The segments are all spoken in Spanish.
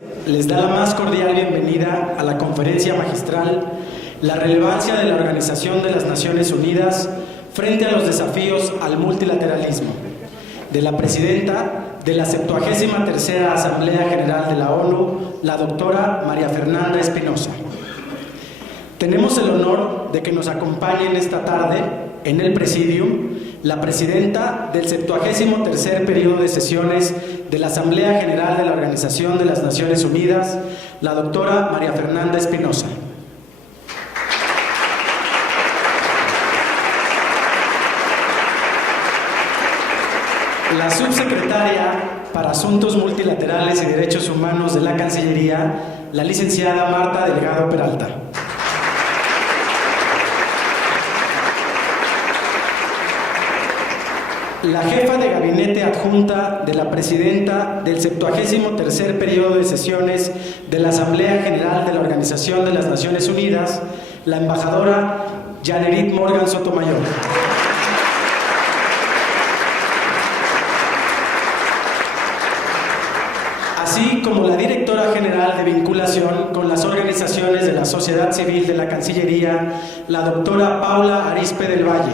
Les da la más cordial bienvenida a la conferencia magistral La relevancia de la Organización de las Naciones Unidas frente a los desafíos al multilateralismo, de la presidenta de la 73ª Asamblea General de la ONU, la doctora María Fernanda Espinosa. Tenemos el honor de que nos acompañen esta tarde en el Presidium la presidenta del 73º periodo de sesiones de la Asamblea General de la Organización de las Naciones Unidas, la doctora María Fernanda Espinosa. La subsecretaria para Asuntos Multilaterales y Derechos Humanos de la Cancillería, la licenciada Marta Delgado Peralta. La jefa de gabinete adjunta de la presidenta del 73º periodo de sesiones de la Asamblea General de la Organización de las Naciones Unidas, la embajadora Yanerit Morgan Sotomayor. Así como la directora general de vinculación con las organizaciones de la sociedad civil de la Cancillería, la doctora Paula Arizpe del Valle.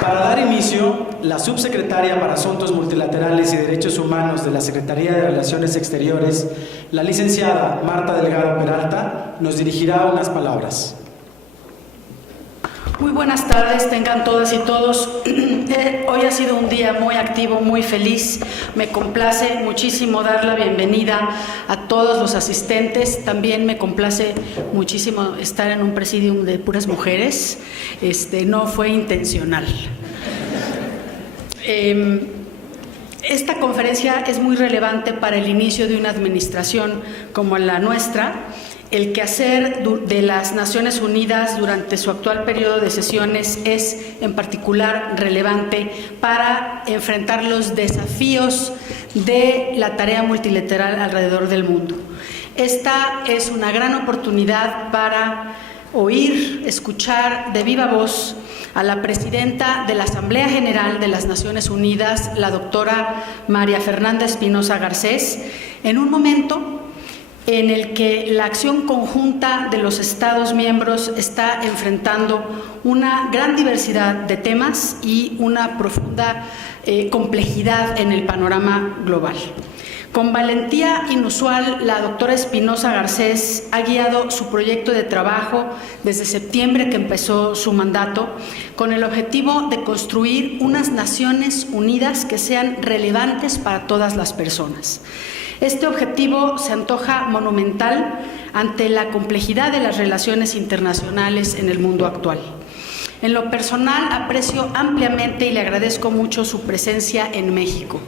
Para dar inicio, la subsecretaria para Asuntos Multilaterales y Derechos Humanos de la Secretaría de Relaciones Exteriores, la licenciada Marta Delgado Peralta, nos dirigirá unas palabras. Muy buenas tardes, tengan todas y todos. Hoy ha sido un día muy activo, muy feliz. Me complace muchísimo dar la bienvenida a todos los asistentes. También me complace muchísimo estar en un presidium de puras mujeres. No fue intencional. Esta conferencia es muy relevante para el inicio de una administración como la nuestra. El quehacer de las Naciones Unidas durante su actual periodo de sesiones es en particular relevante para enfrentar los desafíos de la tarea multilateral alrededor del mundo. Esta es una gran oportunidad para oír, escuchar de viva voz a la presidenta de la Asamblea General de las Naciones Unidas, la doctora María Fernanda Espinosa Garcés, en un momento en el que la acción conjunta de los Estados miembros está enfrentando una gran diversidad de temas y una profunda complejidad en el panorama global. Con valentía inusual, la doctora Espinosa Garcés ha guiado su proyecto de trabajo desde septiembre que empezó su mandato, con el objetivo de construir unas Naciones Unidas que sean relevantes para todas las personas. Este objetivo se antoja monumental ante la complejidad de las relaciones internacionales en el mundo actual. En lo personal, aprecio ampliamente y le agradezco mucho su presencia en México.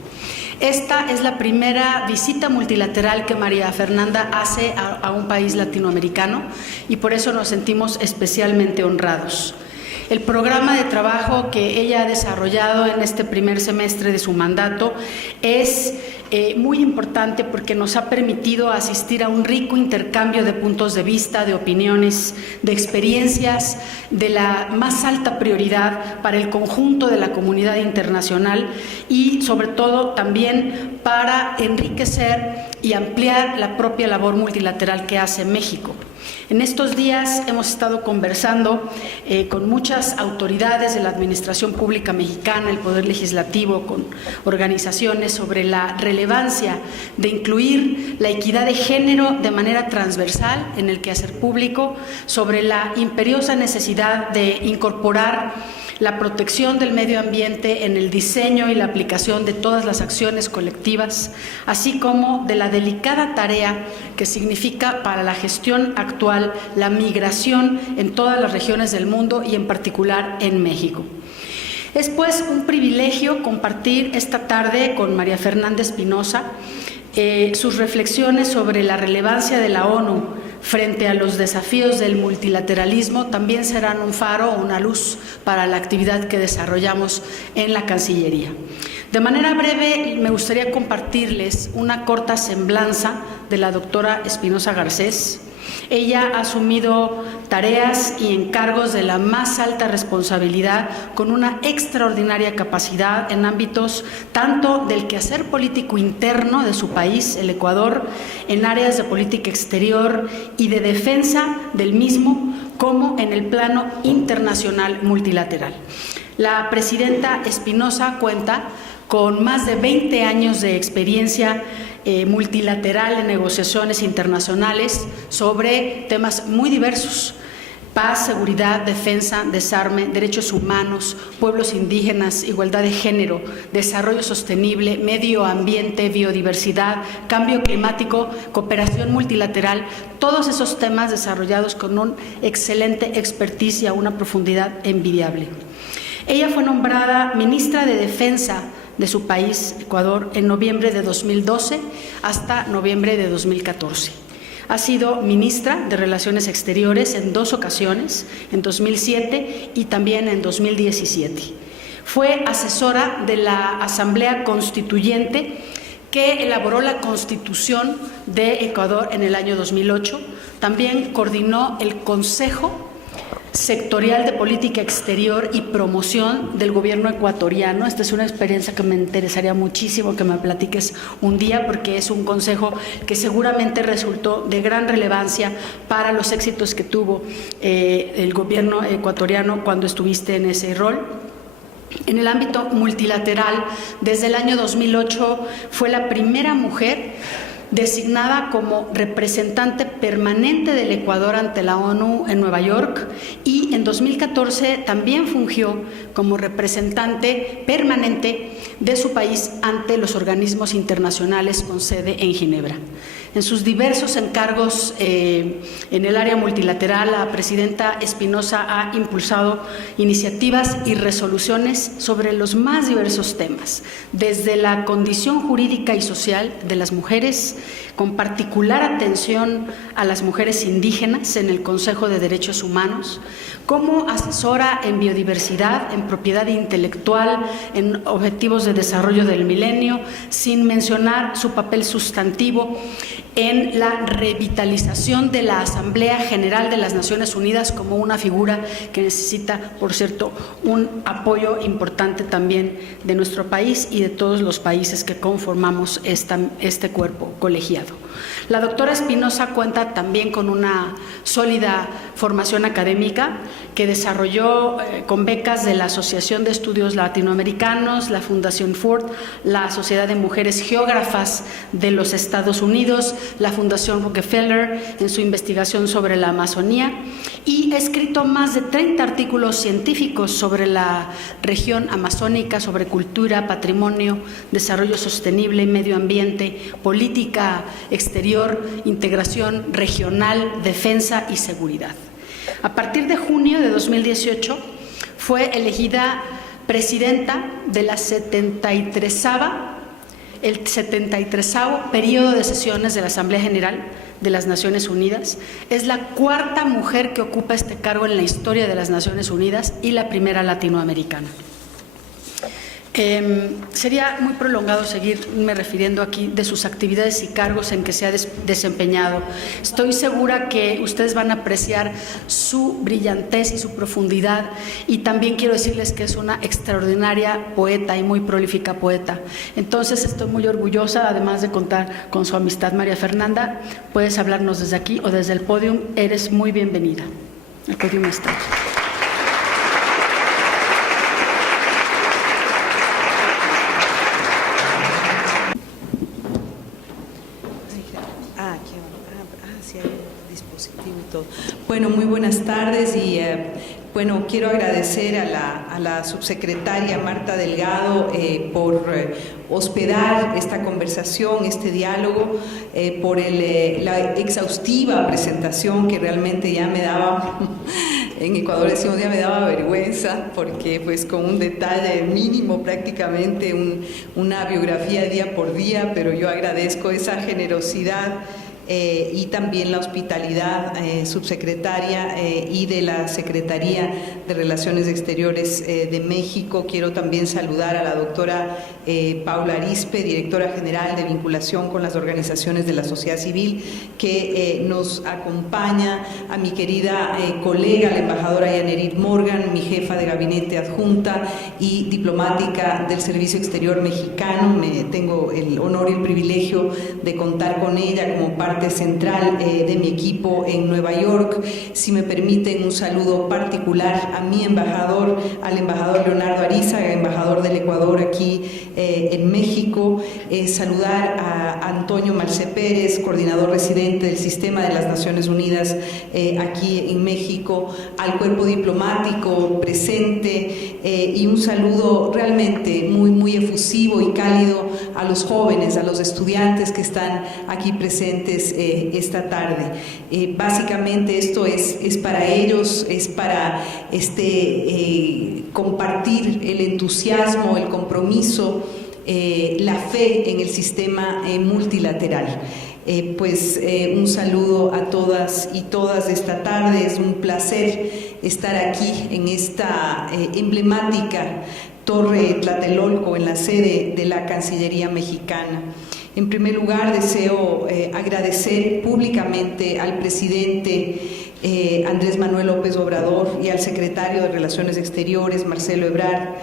Esta es la primera visita multilateral que María Fernanda hace a un país latinoamericano y por eso nos sentimos especialmente honrados. El programa de trabajo que ella ha desarrollado en este primer semestre de su mandato es muy importante porque nos ha permitido asistir a un rico intercambio de puntos de vista, de opiniones, de experiencias de la más alta prioridad para el conjunto de la comunidad internacional y sobre todo también para enriquecer y ampliar la propia labor multilateral que hace México. En estos días hemos estado conversando con muchas autoridades de la Administración Pública Mexicana, el Poder Legislativo, con organizaciones sobre la relevancia de incluir la equidad de género de manera transversal en el quehacer público, sobre la imperiosa necesidad de incorporar la protección del medio ambiente en el diseño y la aplicación de todas las acciones colectivas, así como de la delicada tarea que significa para la gestión actual la migración en todas las regiones del mundo y en particular en México. Es pues un privilegio compartir esta tarde con María Fernanda Espinosa sus reflexiones sobre la relevancia de la ONU frente a los desafíos del multilateralismo. También serán un faro o una luz para la actividad que desarrollamos en la Cancillería. De manera breve, me gustaría compartirles una corta semblanza de la doctora Espinosa Garcés. Ella ha asumido tareas y encargos de la más alta responsabilidad con una extraordinaria capacidad en ámbitos tanto del quehacer político interno de su país, el Ecuador, en áreas de política exterior y de defensa del mismo, como en el plano internacional multilateral. La presidenta Espinosa cuenta con más de 20 años de experiencia multilateral en negociaciones internacionales sobre temas muy diversos: paz, seguridad, defensa, desarme, derechos humanos, pueblos indígenas, igualdad de género, desarrollo sostenible, medio ambiente, biodiversidad, cambio climático, cooperación multilateral, todos esos temas desarrollados con un excelente expertise y a una profundidad envidiable. Ella fue nombrada ministra de Defensa de su país, Ecuador, en noviembre de 2012 hasta noviembre de 2014. Ha sido ministra de Relaciones Exteriores en 2 ocasiones, en 2007 y también en 2017. Fue asesora de la Asamblea Constituyente que elaboró la Constitución de Ecuador en el año 2008. También coordinó el Consejo Sectorial de Política Exterior y Promoción del Gobierno ecuatoriano. Esta es una experiencia que me interesaría muchísimo que me platiques un día, porque es un consejo que seguramente resultó de gran relevancia para los éxitos que tuvo el gobierno ecuatoriano cuando estuviste en ese rol. En el ámbito multilateral, desde el año 2008 fue la primera mujer designada como representante permanente del Ecuador ante la ONU en Nueva York, y en 2014 también fungió como representante permanente de su país ante los organismos internacionales con sede en Ginebra. En sus diversos encargos en el área multilateral, la presidenta Espinosa ha impulsado iniciativas y resoluciones sobre los más diversos temas, desde la condición jurídica y social de las mujeres, con particular atención a las mujeres indígenas en el Consejo de Derechos Humanos, como asesora en biodiversidad, en propiedad intelectual, en objetivos de desarrollo del milenio, sin mencionar su papel sustantivo en la revitalización de la Asamblea General de las Naciones Unidas como una figura que necesita, por cierto, un apoyo importante también de nuestro país y de todos los países que conformamos este cuerpo colegiado. La doctora Espinosa cuenta también con una sólida formación académica que desarrolló con becas de la Asociación de Estudios Latinoamericanos, la Fundación Ford, la Sociedad de Mujeres Geógrafas de los Estados Unidos, la Fundación Rockefeller en su investigación sobre la Amazonía, y ha escrito más de 30 artículos científicos sobre la región amazónica, sobre cultura, patrimonio, desarrollo sostenible, medio ambiente, política exterior, integración regional, defensa y seguridad. A partir de junio de 2018 fue elegida presidenta de la 73º periodo de sesiones de la Asamblea General de las Naciones Unidas. Es la 4ª mujer que ocupa este cargo en la historia de las Naciones Unidas y la primera latinoamericana. Sería muy prolongado seguirme refiriendo aquí de sus actividades y cargos en que se ha desempeñado. Estoy segura que ustedes van a apreciar su brillantez y su profundidad, y también quiero decirles que es una extraordinaria poeta y muy prolífica poeta. Entonces estoy muy orgullosa, además de contar con su amistad. María Fernanda, puedes hablarnos desde aquí o desde el podium, eres muy bienvenida. El podium está aquí. Bueno, muy buenas tardes y bueno, quiero agradecer a la subsecretaria Marta Delgado por hospedar esta conversación, este diálogo, por la exhaustiva presentación que realmente ya me daba, en Ecuador decimos ya me daba vergüenza, porque pues con un detalle mínimo prácticamente una biografía día por día, pero yo agradezco esa generosidad y también la hospitalidad subsecretaria y de la Secretaría de Relaciones Exteriores de México. Quiero también saludar a la doctora Paula Arispe, directora general de vinculación con las organizaciones de la sociedad civil, que nos acompaña, a mi querida colega, la embajadora Yanerit Morgan, mi jefa de gabinete adjunta y diplomática del Servicio Exterior Mexicano. Tengo el honor y el privilegio de contar con ella como parte central de mi equipo en Nueva York. Si me permiten, un saludo particular a mi embajador, al embajador Leonardo Ariza, embajador del Ecuador aquí en México. Saludar a Antonio Marcé Pérez, coordinador residente del Sistema de las Naciones Unidas aquí en México, al cuerpo diplomático presente, y un saludo realmente muy efusivo y cálido a los jóvenes, a los estudiantes que están aquí presentes esta tarde. Básicamente esto es para ellos, es para compartir el entusiasmo, el compromiso, la fe en el sistema multilateral. Un saludo a todas y todas esta tarde. Es un placer estar aquí en esta emblemática Torre Tlatelolco, en la sede de la Cancillería mexicana. En primer lugar, deseo agradecer públicamente al presidente Andrés Manuel López Obrador y al secretario de Relaciones Exteriores, Marcelo Ebrard,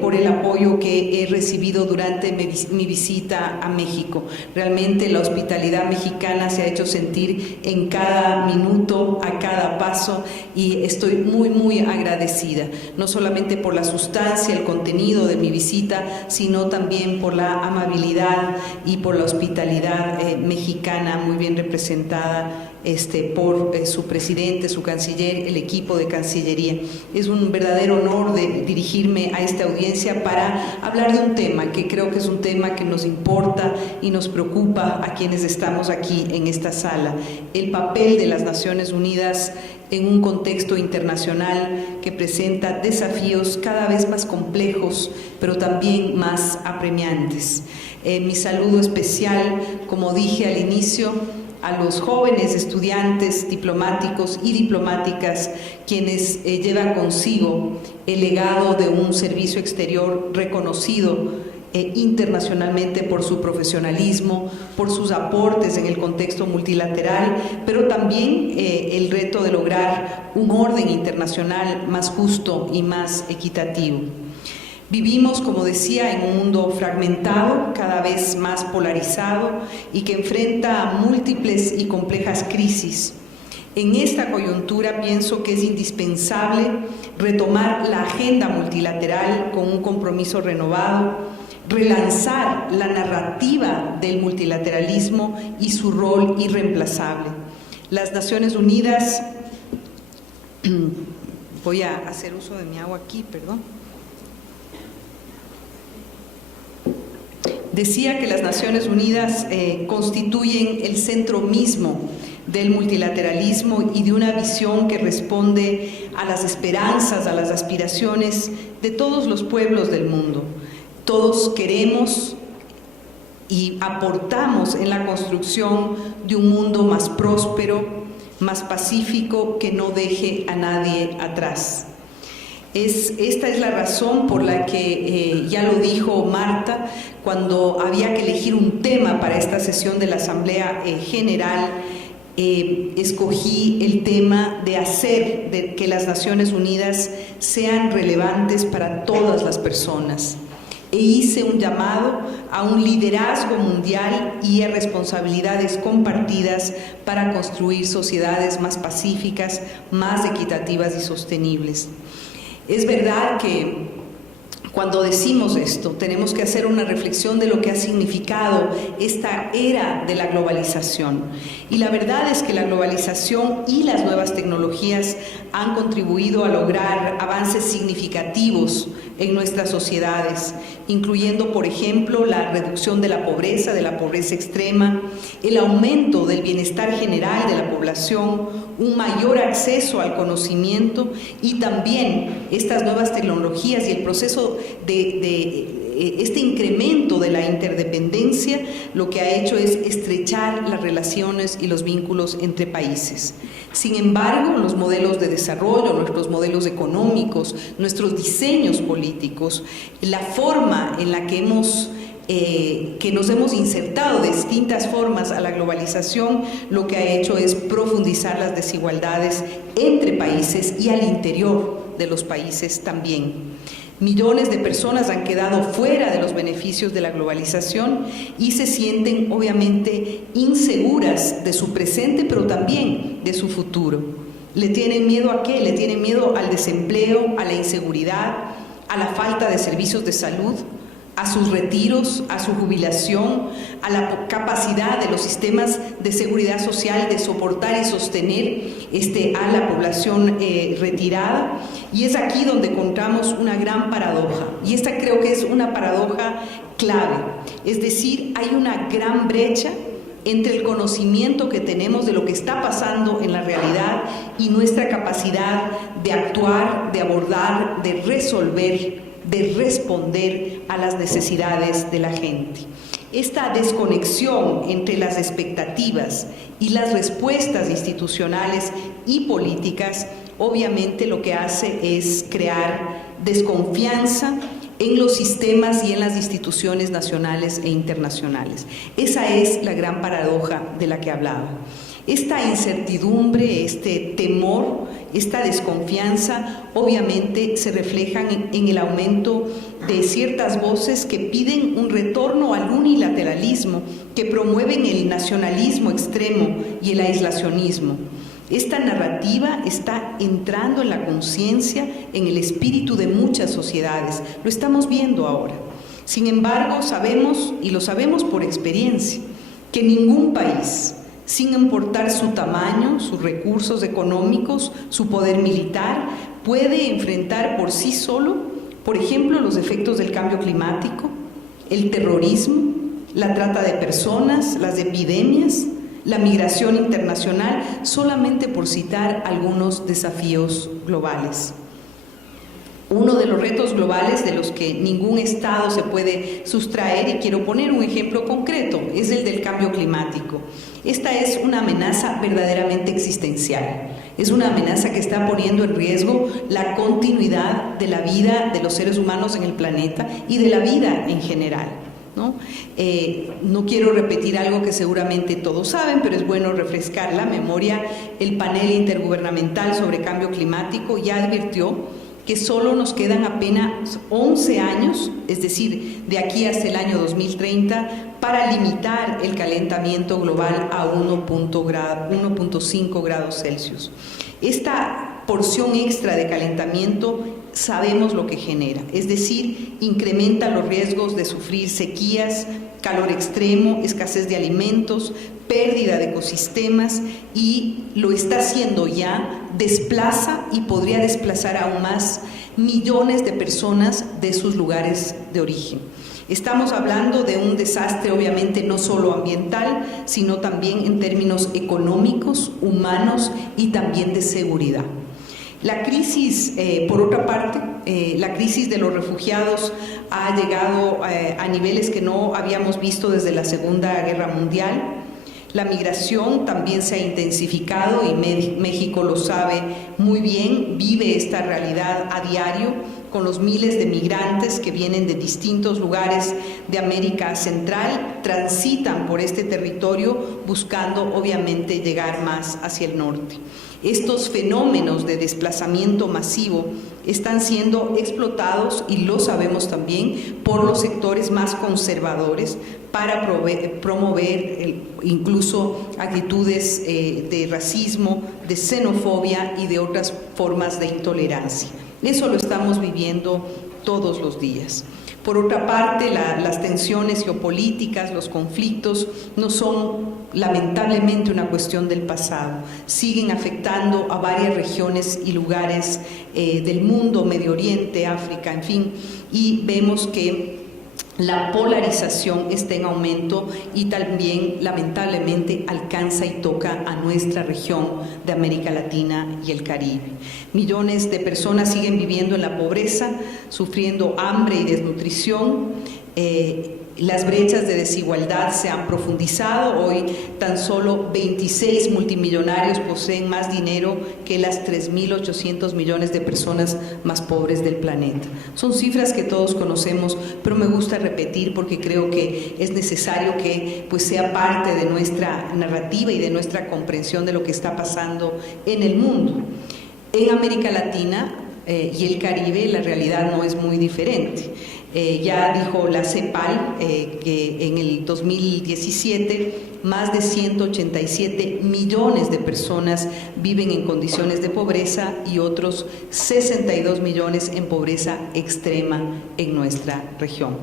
por el apoyo que he recibido durante mi visita a México. Realmente la hospitalidad mexicana se ha hecho sentir en cada minuto, a cada paso, y estoy muy agradecida, no solamente por la sustancia, el contenido de mi visita, sino también por la amabilidad y por la hospitalidad mexicana, muy bien representada por su presidente, su canciller, el equipo de Cancillería. Es un verdadero honor de dirigirme a esta audiencia para hablar de un tema que creo que es un tema que nos importa y nos preocupa a quienes estamos aquí en esta sala: el papel de las Naciones Unidas en un contexto internacional que presenta desafíos cada vez más complejos, pero también más apremiantes. Mi saludo especial, como dije al inicio, a los jóvenes estudiantes diplomáticos y diplomáticas, quienes llevan consigo el legado de un servicio exterior reconocido internacionalmente por su profesionalismo, por sus aportes en el contexto multilateral, pero también el reto de lograr un orden internacional más justo y más equitativo. Vivimos, como decía, en un mundo fragmentado, cada vez más polarizado y que enfrenta múltiples y complejas crisis. En esta coyuntura pienso que es indispensable retomar la agenda multilateral con un compromiso renovado, relanzar la narrativa del multilateralismo y su rol irreemplazable. Las Naciones Unidas, voy a hacer uso de mi agua aquí, perdón. Decía que las Naciones Unidas constituyen el centro mismo del multilateralismo y de una visión que responde a las esperanzas, a las aspiraciones de todos los pueblos del mundo. Todos queremos y aportamos en la construcción de un mundo más próspero, más pacífico, que no deje a nadie atrás. Esta es la razón por la que, ya lo dijo Marta, cuando había que elegir un tema para esta sesión de la Asamblea General, escogí el tema de hacer de que las Naciones Unidas sean relevantes para todas las personas. E hice un llamado a un liderazgo mundial y a responsabilidades compartidas para construir sociedades más pacíficas, más equitativas y sostenibles. Es verdad que cuando decimos esto, tenemos que hacer una reflexión de lo que ha significado esta era de la globalización. Y la verdad es que la globalización y las nuevas tecnologías han contribuido a lograr avances significativos en nuestras sociedades, incluyendo, por ejemplo, la reducción de la pobreza extrema, el aumento del bienestar general de la población, un mayor acceso al conocimiento y también estas nuevas tecnologías y el proceso de este incremento de la interdependencia lo que ha hecho es estrechar las relaciones y los vínculos entre países. Sin embargo, los modelos de desarrollo, nuestros modelos económicos, nuestros diseños políticos, la forma en la que nos hemos insertado de distintas formas a la globalización, lo que ha hecho es profundizar las desigualdades entre países y al interior de los países también. Millones de personas han quedado fuera de los beneficios de la globalización y se sienten obviamente inseguras de su presente, pero también de su futuro. ¿Le tienen miedo a qué? Le tienen miedo al desempleo, a la inseguridad, a la falta de servicios de salud, a sus retiros, a su jubilación, a la capacidad de los sistemas de seguridad social de soportar y sostener a la población retirada. Y es aquí donde encontramos una gran paradoja, y esta creo que es una paradoja clave, es decir, hay una gran brecha entre el conocimiento que tenemos de lo que está pasando en la realidad y nuestra capacidad de actuar, de abordar, de resolver, de responder a las necesidades de la gente. Esta desconexión entre las expectativas y las respuestas institucionales y políticas obviamente lo que hace es crear desconfianza en los sistemas y en las instituciones nacionales e internacionales. Esa es la gran paradoja de la que hablaba. Esta incertidumbre, este temor, esta desconfianza, obviamente se reflejan en el aumento de ciertas voces que piden un retorno al unilateralismo, que promueven el nacionalismo extremo y el aislacionismo. Esta narrativa está entrando en la conciencia, en el espíritu de muchas sociedades. Lo estamos viendo ahora. Sin embargo, sabemos, y lo sabemos por experiencia, que ningún país, sin importar su tamaño, sus recursos económicos, su poder militar, puede enfrentar por sí solo, por ejemplo, los efectos del cambio climático, el terrorismo, la trata de personas, las epidemias, la migración internacional, solamente por citar algunos desafíos globales. Uno de los retos globales de los que ningún Estado se puede sustraer, y quiero poner un ejemplo concreto, es el del cambio climático. Esta es una amenaza verdaderamente existencial. Es una amenaza que está poniendo en riesgo la continuidad de la vida de los seres humanos en el planeta y de la vida en general, ¿no? No quiero repetir algo que seguramente todos saben, pero es bueno refrescar la memoria. El panel intergubernamental sobre cambio climático ya advirtió que solo nos quedan apenas 11 años, es decir, de aquí hasta el año 2030, para limitar el calentamiento global a 1.5 grados Celsius. Esta porción extra de calentamiento sabemos lo que genera, es decir, incrementa los riesgos de sufrir sequías, calor extremo, escasez de alimentos, pérdida de ecosistemas, y lo está haciendo ya, desplaza y podría desplazar aún más millones de personas de sus lugares de origen. Estamos hablando de un desastre obviamente no solo ambiental, sino también en términos económicos, humanos y también de seguridad. La crisis, por otra parte, la crisis de los refugiados ha llegado a niveles que no habíamos visto desde la Segunda Guerra Mundial. La migración también se ha intensificado y México lo sabe muy bien, vive esta realidad a diario con los miles de migrantes que vienen de distintos lugares de América Central, transitan por este territorio buscando obviamente llegar más hacia el norte. Estos fenómenos de desplazamiento masivo están siendo explotados, y lo sabemos también, por los sectores más conservadores para promover incluso actitudes de racismo, de xenofobia y de otras formas de intolerancia. Eso lo estamos viviendo todos los días. Por otra parte, las tensiones geopolíticas, los conflictos, no son lamentablemente una cuestión del pasado. Siguen afectando a varias regiones y lugares del mundo, Medio Oriente, África, en fin, y vemos que la polarización está en aumento y también lamentablemente alcanza y toca a nuestra región de América Latina y el Caribe. Millones de personas siguen viviendo en la pobreza, sufriendo hambre y desnutrición. Las brechas de desigualdad se han profundizado. Hoy tan solo 26 multimillonarios poseen más dinero que las 3.800 millones de personas más pobres del planeta. Son cifras que todos conocemos, pero me gusta repetir porque creo que es necesario que pues, sea parte de nuestra narrativa y de nuestra comprensión de lo que está pasando en el mundo. En América Latina y el Caribe la realidad no es muy diferente. Ya dijo la CEPAL que en el 2017 más de 187 millones de personas viven en condiciones de pobreza y otros 62 millones en pobreza extrema en nuestra región.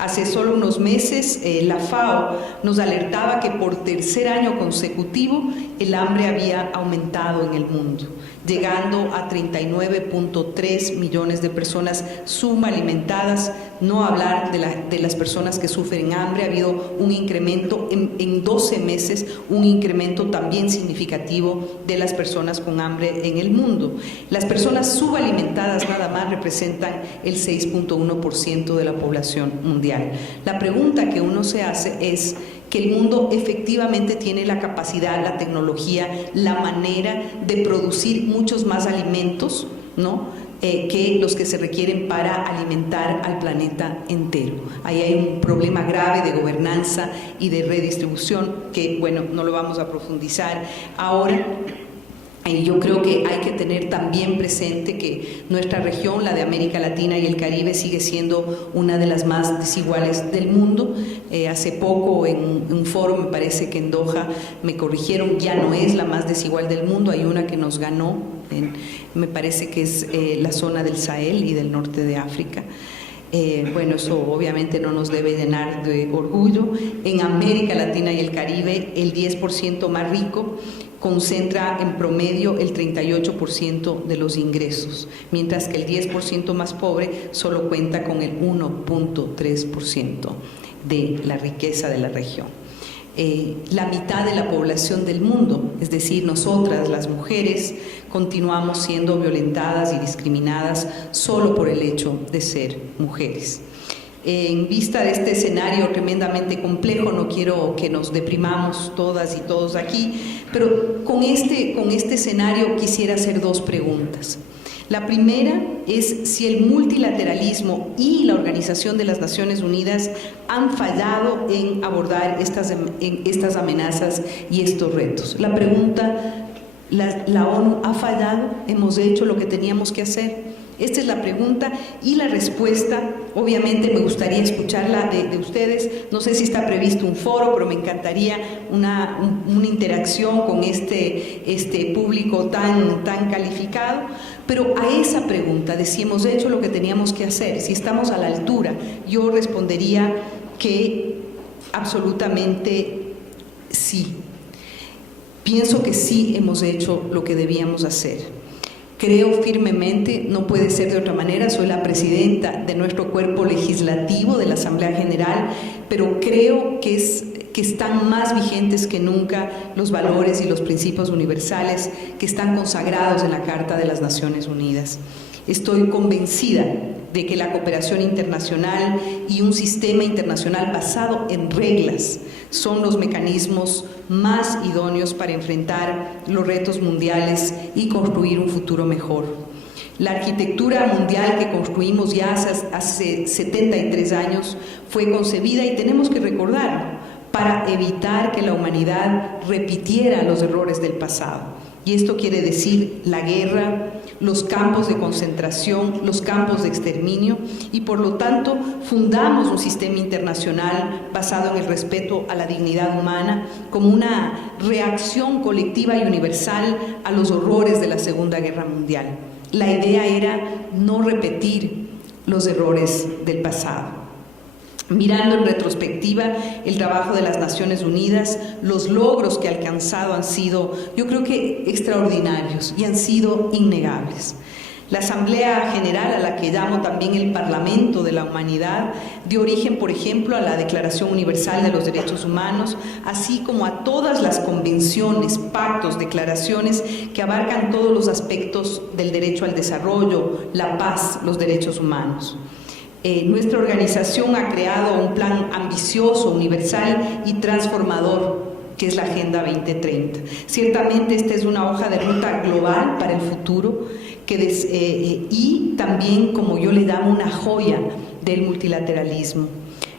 Hace solo unos meses la FAO nos alertaba que por tercer año consecutivo el hambre había aumentado en el mundo, llegando a 39.3 millones de personas subalimentadas, no hablar de las personas que sufren hambre. Ha habido un incremento en 12 meses, un incremento también significativo de las personas con hambre en el mundo. Las personas subalimentadas nada más representan el 6.1% de la población mundial. La pregunta que uno se hace es que el mundo efectivamente tiene la capacidad, la tecnología, la manera de producir muchos más alimentos, ¿no?, que los que se requieren para alimentar al planeta entero. Ahí hay un problema grave de gobernanza y de redistribución que, bueno, no lo vamos a profundizar ahora. Yo creo que hay que tener también presente que nuestra región, la de América Latina y el Caribe, sigue siendo una de las más desiguales del mundo. Hace poco en un foro, me parece que en Doha, me corrigieron, ya no es la más desigual del mundo, hay una que nos ganó, me parece que es la zona del Sahel y del norte de África. Bueno, eso obviamente no nos debe llenar de orgullo. En América Latina y el Caribe, el 10% más rico concentra en promedio el 38% de los ingresos, mientras que el 10% más pobre solo cuenta con el 1.3% de la riqueza de la región. La mitad de la población del mundo, es decir, nosotras, las mujeres, continuamos siendo violentadas y discriminadas solo por el hecho de ser mujeres. En vista de este escenario tremendamente complejo, no quiero que nos deprimamos todas y todos aquí, pero con este escenario quisiera hacer dos preguntas. La primera es si el multilateralismo y la Organización de las Naciones Unidas han fallado en abordar estas amenazas y estos retos. La pregunta, ¿la ONU ha fallado? ¿Hemos hecho lo que teníamos que hacer? Esta es la pregunta, y la respuesta, obviamente me gustaría escucharla de ustedes. No sé si está previsto un foro, pero me encantaría una interacción con este público tan calificado. Pero a esa pregunta de si hemos hecho lo que teníamos que hacer, si estamos a la altura, yo respondería que absolutamente sí. Pienso que sí hemos hecho lo que debíamos hacer. Creo firmemente, no puede ser de otra manera, soy la presidenta de nuestro cuerpo legislativo de la Asamblea General, pero creo que están más vigentes que nunca los valores y los principios universales que están consagrados en la Carta de las Naciones Unidas. Estoy convencida de que la cooperación internacional y un sistema internacional basado en reglas son los mecanismos más idóneos para enfrentar los retos mundiales y construir un futuro mejor. La arquitectura mundial que construimos ya hace 73 años fue concebida, y tenemos que recordarlo, para evitar que la humanidad repitiera los errores del pasado. Y esto quiere decir la guerra, los campos de concentración, los campos de exterminio, y por lo tanto fundamos un sistema internacional basado en el respeto a la dignidad humana como una reacción colectiva y universal a los horrores de la Segunda Guerra Mundial. La idea era no repetir los errores del pasado. Mirando en retrospectiva el trabajo de las Naciones Unidas, los logros que ha alcanzado han sido, yo creo que extraordinarios, y han sido innegables. La Asamblea General, a la que llamo también el Parlamento de la Humanidad, dio origen, por ejemplo, a la Declaración Universal de los Derechos Humanos, así como a todas las convenciones, pactos, declaraciones que abarcan todos los aspectos del derecho al desarrollo, la paz, los derechos humanos. Nuestra organización ha creado un plan ambicioso, universal y transformador, que es la Agenda 2030. Ciertamente esta es una hoja de ruta global para el futuro y también, como yo le llamo, una joya del multilateralismo.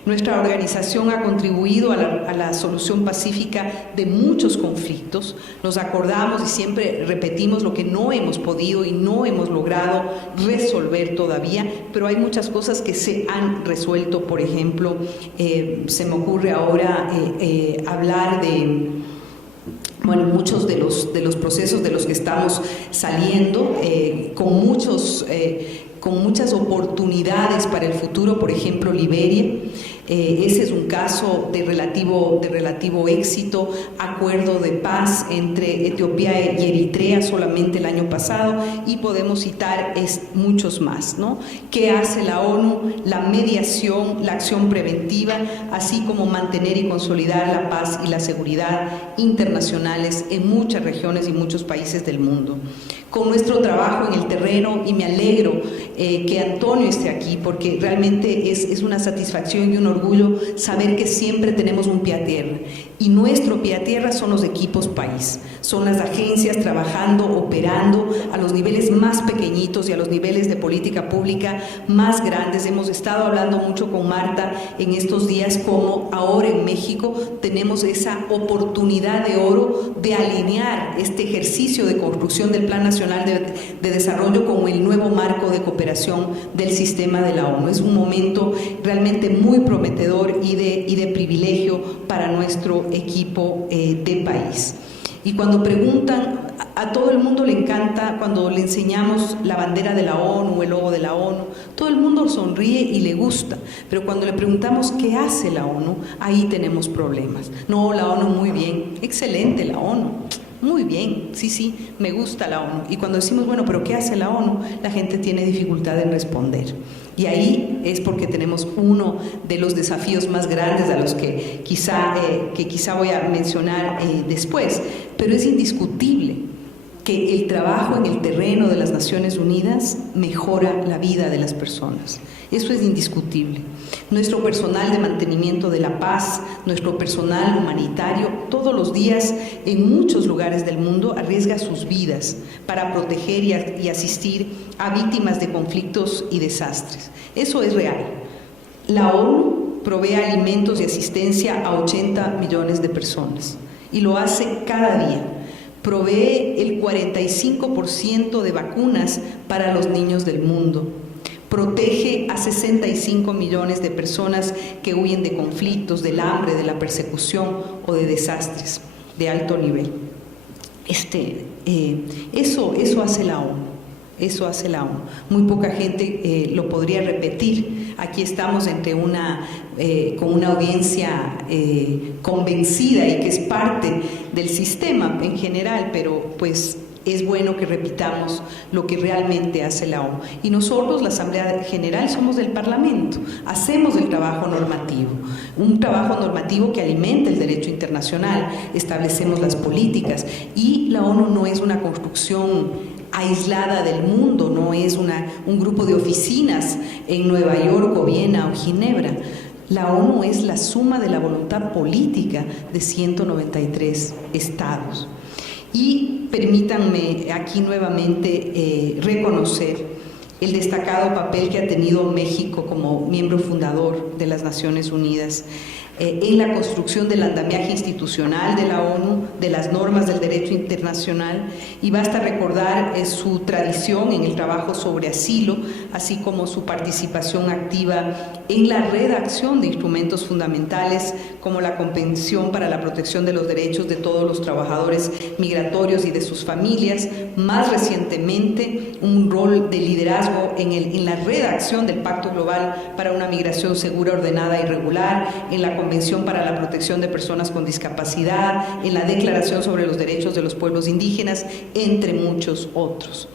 Nuestra organización ha contribuido a la solución pacífica de muchos conflictos. Nos acordamos y siempre repetimos lo que no hemos podido y no hemos logrado resolver todavía, pero hay muchas cosas que se han resuelto. Por ejemplo, se me ocurre ahora hablar de muchos de los procesos de los que estamos saliendo, con muchas oportunidades para el futuro. Por ejemplo, Liberia. Ese es un caso de relativo éxito, acuerdo de paz entre Etiopía y Eritrea solamente el año pasado, y podemos citar muchos más, ¿no? ¿Qué hace la ONU? La mediación, la acción preventiva, así como mantener y consolidar la paz y la seguridad internacionales en muchas regiones y muchos países del mundo. Con nuestro trabajo en el terreno, y me alegro que Antonio esté aquí, porque realmente es una satisfacción y un orgullo saber que siempre tenemos un pie a tierra, y nuestro pie a tierra son los equipos país, son las agencias trabajando, operando a los niveles más pequeñitos y a los niveles de política pública más grandes. Hemos estado hablando mucho con Marta en estos días como ahora en México tenemos esa oportunidad de oro de alinear este ejercicio de construcción del Plan Nacional de Desarrollo con el nuevo marco de cooperación del sistema de la ONU. Es un momento realmente muy prometedor y de privilegio para nuestro equipo de país. Y cuando preguntan, a todo el mundo le encanta cuando le enseñamos la bandera de la ONU, el logo de la ONU, todo el mundo sonríe y le gusta, pero cuando le preguntamos qué hace la ONU, ahí tenemos problemas. No, la ONU muy bien, excelente la ONU, muy bien, sí, me gusta la ONU. Y cuando decimos, bueno, pero ¿qué hace la ONU? La gente tiene dificultad en responder. Y ahí es porque tenemos uno de los desafíos más grandes a los que quizá voy a mencionar después, pero es indiscutible que el trabajo en el terreno de las Naciones Unidas mejora la vida de las personas. Eso es indiscutible. Nuestro personal de mantenimiento de la paz, nuestro personal humanitario, todos los días en muchos lugares del mundo arriesga sus vidas para proteger y asistir a víctimas de conflictos y desastres. Eso es real. La ONU provee alimentos y asistencia a 80 millones de personas y lo hace cada día. Provee el 45% de vacunas para los niños del mundo. Protege a 65 millones de personas que huyen de conflictos, del hambre, de la persecución o de desastres de alto nivel. Eso hace la ONU. Eso hace la ONU. Muy poca gente lo podría repetir. Aquí estamos con una audiencia convencida y que es parte del sistema en general, pero pues es bueno que repitamos lo que realmente hace la ONU. Y nosotros, la Asamblea General, somos del Parlamento, hacemos el trabajo normativo, un trabajo normativo que alimenta el derecho internacional, establecemos las políticas, y la ONU no es una construcción aislada del mundo, no es un grupo de oficinas en Nueva York o Viena o Ginebra. La ONU es la suma de la voluntad política de 193 estados. Y permítanme aquí nuevamente reconocer el destacado papel que ha tenido México como miembro fundador de las Naciones Unidas en la construcción del andamiaje institucional de la ONU, de las normas del derecho internacional, y basta recordar su tradición en el trabajo sobre asilo, así como su participación activa en la redacción de instrumentos fundamentales como la Convención para la Protección de los Derechos de todos los trabajadores migratorios y de sus familias, más recientemente un rol de liderazgo en la redacción del Pacto Global para una Migración Segura, Ordenada y Regular, en la Convención para la Protección de Personas con Discapacidad, en la Declaración sobre los Derechos de los Pueblos Indígenas, entre muchos otros.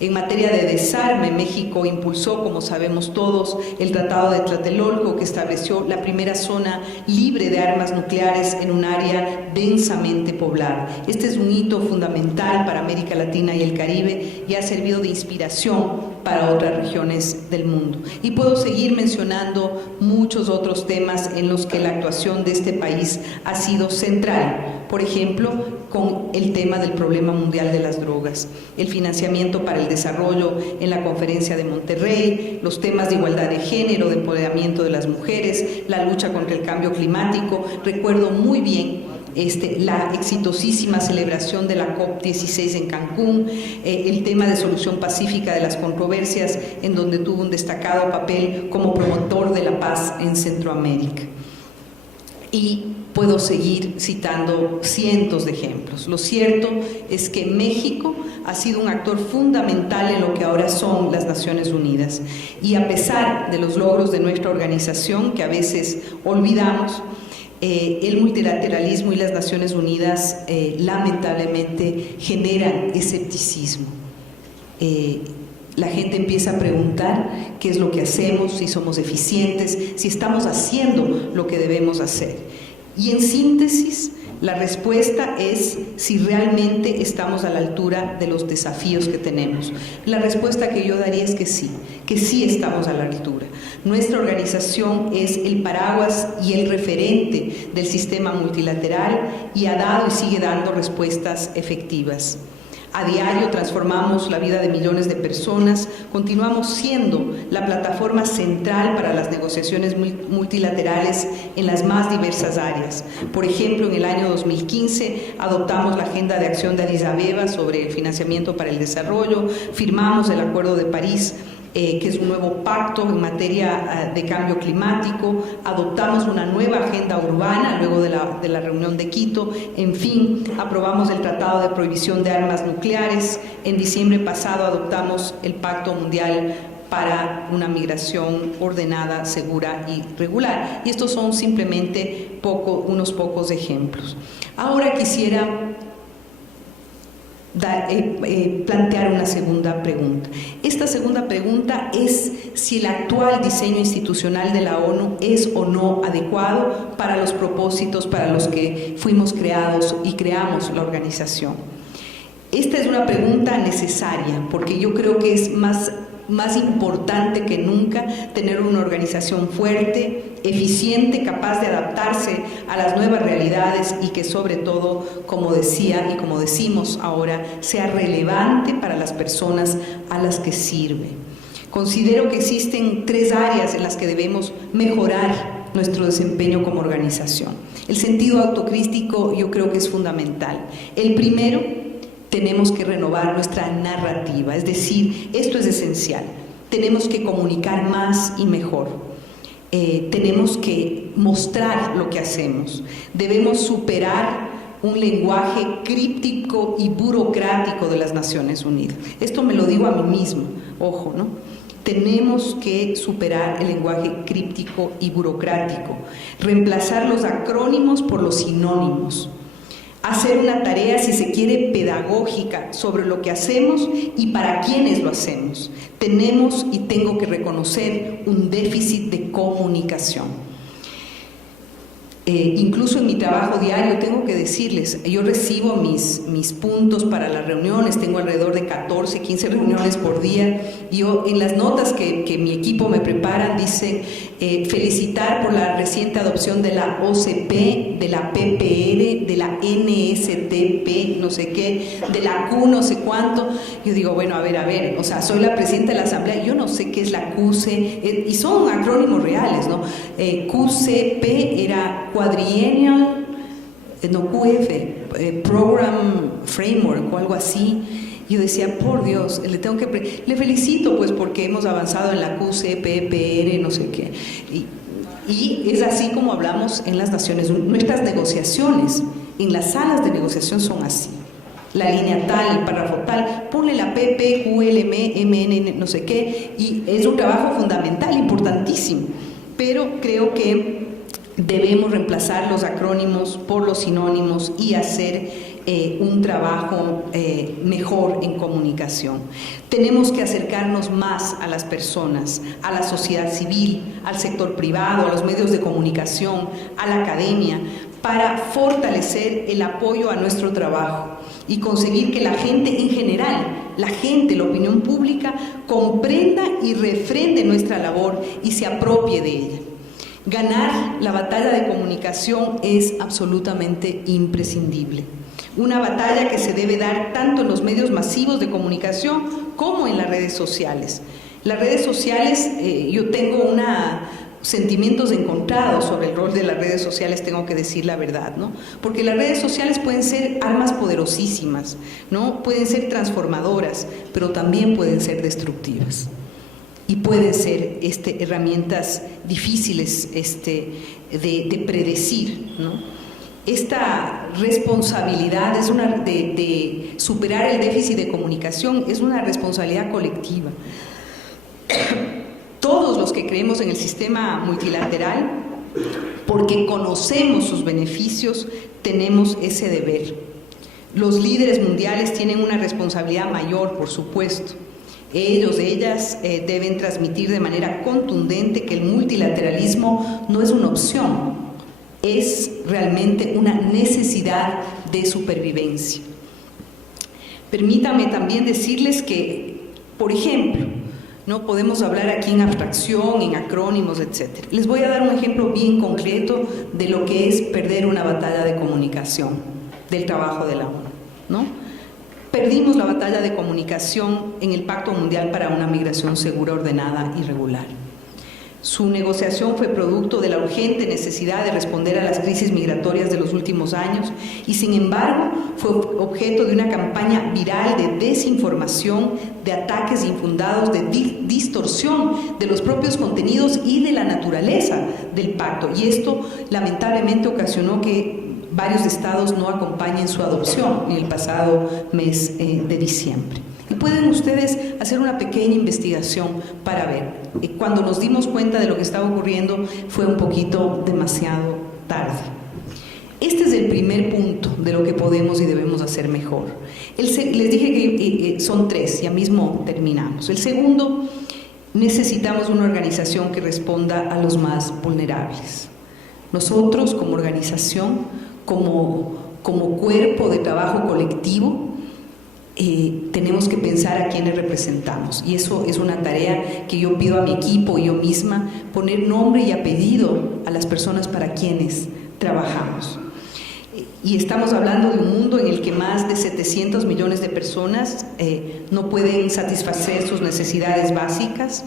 En materia de desarme, México impulsó, como sabemos todos, el Tratado de Tlatelolco, que estableció la primera zona libre de armas nucleares en un área densamente poblada. Este es un hito fundamental para América Latina y el Caribe y ha servido de inspiración para otras regiones del mundo. Y puedo seguir mencionando muchos otros temas en los que la actuación de este país ha sido central. Por ejemplo, con el tema del problema mundial de las drogas, el financiamiento para el desarrollo en la Conferencia de Monterrey, los temas de igualdad de género, de empoderamiento de las mujeres, la lucha contra el cambio climático. Recuerdo muy bien la exitosísima celebración de la COP16 en Cancún, el tema de solución pacífica de las controversias, en donde tuvo un destacado papel como promotor de la paz en Centroamérica. Y puedo seguir citando cientos de ejemplos. Lo cierto es que México ha sido un actor fundamental en lo que ahora son las Naciones Unidas. Y a pesar de los logros de nuestra organización, que a veces olvidamos, el multilateralismo y las Naciones Unidas lamentablemente generan escepticismo. La gente empieza a preguntar qué es lo que hacemos, si somos eficientes, si estamos haciendo lo que debemos hacer. Y en síntesis, la respuesta es si realmente estamos a la altura de los desafíos que tenemos. La respuesta que yo daría es que sí estamos a la altura. Nuestra organización es el paraguas y el referente del sistema multilateral y ha dado y sigue dando respuestas efectivas. A diario transformamos la vida de millones de personas, continuamos siendo la plataforma central para las negociaciones multilaterales en las más diversas áreas. Por ejemplo, en el año 2015 adoptamos la Agenda de Acción de Addis Abeba sobre el financiamiento para el desarrollo, firmamos el Acuerdo de París, que es un nuevo pacto en materia de cambio climático, adoptamos una nueva agenda urbana luego de la reunión de Quito, en fin, aprobamos el Tratado de Prohibición de Armas Nucleares, en diciembre pasado adoptamos el Pacto Mundial para una migración ordenada, segura y regular. Y estos son simplemente unos pocos ejemplos. Ahora quisiera plantear una segunda pregunta. Esta segunda pregunta es si el actual diseño institucional de la ONU es o no adecuado para los propósitos para los que fuimos creados y creamos la organización. Esta es una pregunta necesaria porque yo creo que es más importante que nunca tener una organización fuerte, eficiente, capaz de adaptarse a las nuevas realidades y que sobre todo, como decía y como decimos ahora, sea relevante para las personas a las que sirve. Considero que existen 3 áreas en las que debemos mejorar nuestro desempeño como organización. El sentido autocrítico yo creo que es fundamental. El primero, tenemos que renovar nuestra narrativa, es decir, esto es esencial. Tenemos que comunicar más y mejor. Tenemos que mostrar lo que hacemos. Debemos superar un lenguaje críptico y burocrático de las Naciones Unidas. Esto me lo digo a mí misma, ojo, ¿no? Tenemos que superar el lenguaje críptico y burocrático, reemplazar los acrónimos por los sinónimos. Hacer una tarea, si se quiere, pedagógica sobre lo que hacemos y para quiénes lo hacemos. Tenemos y tengo que reconocer un déficit de comunicación. Incluso en mi trabajo diario tengo que decirles, yo recibo mis puntos para las reuniones, tengo alrededor de 14, 15 reuniones por día. Yo en las notas que mi equipo me preparan dice felicitar por la reciente adopción de la OCP, de la PPR, de la NSTP, no sé qué, de la Q no sé cuánto. Yo digo, bueno, a ver, o sea, soy la presidenta de la Asamblea, yo no sé qué es la QC, y son acrónimos reales, ¿no? QCP era Quadriennial, no QF, Program Framework o algo así. Yo decía, por Dios, le felicito pues porque hemos avanzado en la QCPPR, no sé qué. Y es así como hablamos en las Naciones Unidas. Nuestras negociaciones, en las salas de negociación son así. La línea tal, el párrafo tal, ponle la PP, QLM, MN, no sé qué, y es un trabajo fundamental, importantísimo. Pero creo que debemos reemplazar los acrónimos por los sinónimos y hacer un trabajo mejor en comunicación. Tenemos que acercarnos más a las personas, a la sociedad civil, al sector privado, a los medios de comunicación, a la academia, para fortalecer el apoyo a nuestro trabajo y conseguir que la gente en general la gente, la opinión pública, comprenda y refrende nuestra labor y se apropie de ella. Ganar la batalla de comunicación es absolutamente imprescindible. Una batalla que se debe dar tanto en los medios masivos de comunicación como en las redes sociales. Las redes sociales, yo tengo sentimientos encontrados sobre el rol de las redes sociales, tengo que decir la verdad, ¿no? Porque las redes sociales pueden ser armas poderosísimas, ¿no? Pueden ser transformadoras, pero también pueden ser destructivas. Y pueden ser herramientas difíciles de predecir, ¿no? Esta responsabilidad de superar el déficit de comunicación es una responsabilidad colectiva. Todos los que creemos en el sistema multilateral, porque conocemos sus beneficios, tenemos ese deber. Los líderes mundiales tienen una responsabilidad mayor, por supuesto. Ellas deben transmitir de manera contundente que el multilateralismo no es una opción, es realmente una necesidad de supervivencia. Permítame también decirles que, por ejemplo, no podemos hablar aquí en abstracción, en acrónimos, etc. Les voy a dar un ejemplo bien concreto de lo que es perder una batalla de comunicación del trabajo de la ONU, ¿no? Perdimos la batalla de comunicación en el Pacto Mundial para una Migración Segura, Ordenada y Regular. Su negociación fue producto de la urgente necesidad de responder a las crisis migratorias de los últimos años y, sin embargo, fue objeto de una campaña viral de desinformación, de ataques infundados, de distorsión de los propios contenidos y de la naturaleza del pacto. Y esto, lamentablemente, ocasionó que varios estados no acompañen su adopción en el pasado mes de diciembre. Y pueden ustedes hacer una pequeña investigación para ver. Cuando nos dimos cuenta de lo que estaba ocurriendo fue un poquito demasiado tarde. Este es el primer punto de lo que podemos y debemos hacer mejor. Les dije que son 3, ya mismo terminamos. El segundo, necesitamos una organización que responda a los más vulnerables. Nosotros, como organización, como cuerpo de trabajo colectivo, tenemos que pensar a quiénes representamos, y eso es una tarea que yo pido a mi equipo y yo misma, poner nombre y apellido a las personas para quienes trabajamos. Y estamos hablando de un mundo en el que más de 700 millones de personas no pueden satisfacer sus necesidades básicas.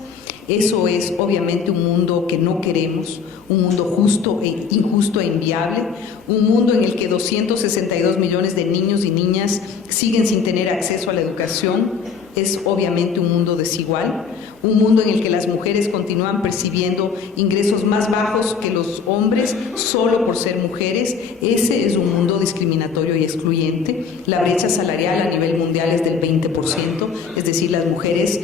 Eso es obviamente un mundo que no queremos, un mundo injusto e inviable, un mundo en el que 262 millones de niños y niñas siguen sin tener acceso a la educación. Es obviamente un mundo desigual, un mundo en el que las mujeres continúan percibiendo ingresos más bajos que los hombres solo por ser mujeres. Ese es un mundo discriminatorio y excluyente. La brecha salarial a nivel mundial es del 20%, es decir, las mujeres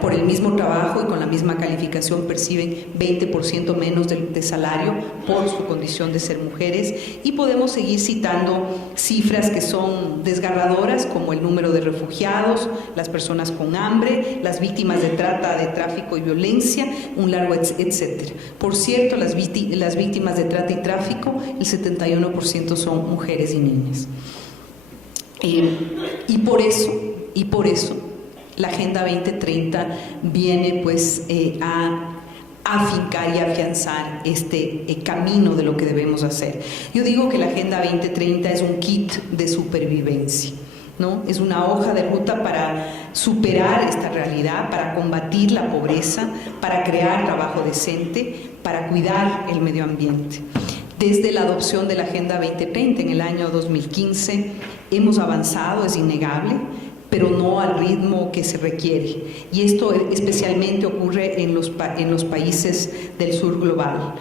por el mismo trabajo y con la misma calificación perciben 20% menos de salario por su condición de ser mujeres. Y podemos seguir citando cifras que son desgarradoras, como el número de refugiados, las personas con hambre, las víctimas de trata, de tráfico y violencia, un largo etcétera. Por cierto, las víctimas de trata y tráfico, el 71% son mujeres y niñas. Y por eso la Agenda 2030 viene pues a afincar y afianzar este camino de lo que debemos hacer. Yo digo que la Agenda 2030 es un kit de supervivencia, ¿no? Es una hoja de ruta para superar esta realidad, para combatir la pobreza, para crear trabajo decente, para cuidar el medio ambiente. Desde la adopción de la Agenda 2030 en el año 2015 hemos avanzado, es innegable, pero no al ritmo que se requiere. Y esto especialmente ocurre en los países del sur global.